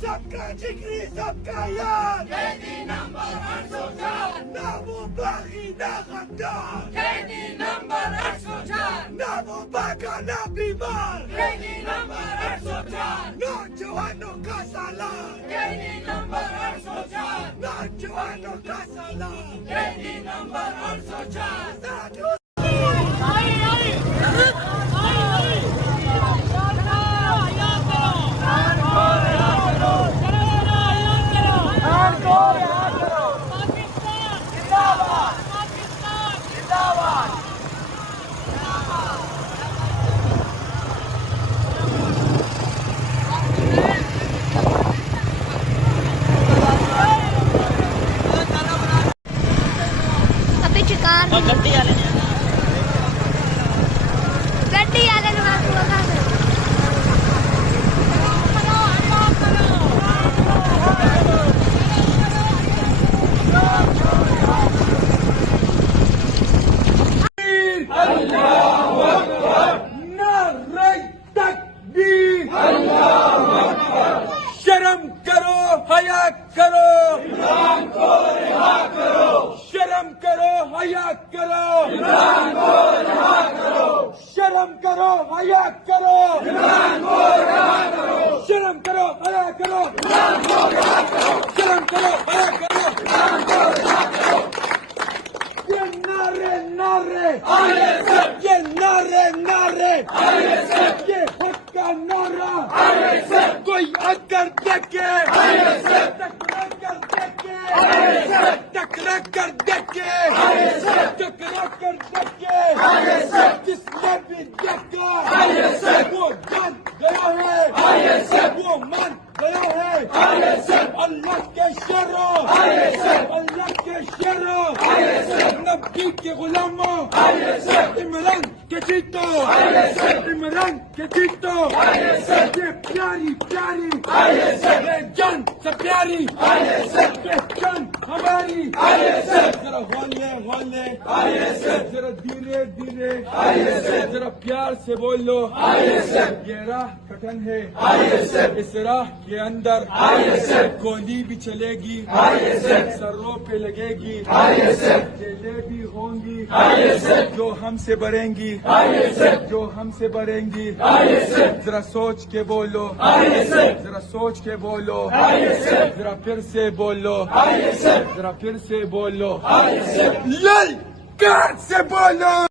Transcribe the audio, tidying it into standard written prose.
सबका जिगरी सबका यार कैदी नंबर 804 ना वो बागी ना गद्दार कैदी नंबर 804 ना वो बागा ना बीमार कैदी नंबर 804 नौजवानों का सालार कैदी नंबर 804 नौजवानों का सालार कैदी नंबर 804 गड्डी वाले शर्म करो हया करो इमरान को रिहा करो शर्म करो हया करो इमरान को रिहा करो शर्म करो हया करो इमरान को रिहा करो शर्म करो हया करो इमरान को रिहा करो शर्म करो हया करो इमरान को रिहा करो ये नारे नारे आईएसएफ ये नारे नारे आईएसएफ ये हक का नारा आईएसएफ कोई अगर देखे आईएसएफ टकरा कर देखे आईएसएफ टकरा कर देखे आईएसएफ टकरा कर देखे आईएसएफ जिसने भी देखा आईएसएफ वो जान गया है आईएसएफ वो मान गया है आईएसएफ अल्लाह के शेरों आईएसएफ अल्लाह के शेरों आईएसएफ नबी के गुलामों आईएसएफ इमरान के जीतो आईएसएफ इमरान के जीतो आईएसएफ ये प्यारी प्यारी आईएसएफ ये जान से प्यारी आईएसएफ पहचान हमारी आईएसएफ जरा हौले आईएसएफ जरा धीरे धीरे आईएसएफ जरा प्यार से बोलो आईएसएफ ये राह कठिन है आईएसएफ इस राह के अंदर आईएसएफ गोली भी चलेगी आईएसएफ सरों पे लगेगी आईएसएफ जेलें भी होंगी आईएसएफ जो हमसे बढ़ेंगी आईएसएफ जो हमसे बढ़ेंगी आईएसएफ जरा सोच के बोलो आईएसएफ जरा सोच के बोलो आईएसएफ जरा फिर से बोलो आईएसएफ जरा फिर से बोलो आईएसएफ ललकार से बोलो।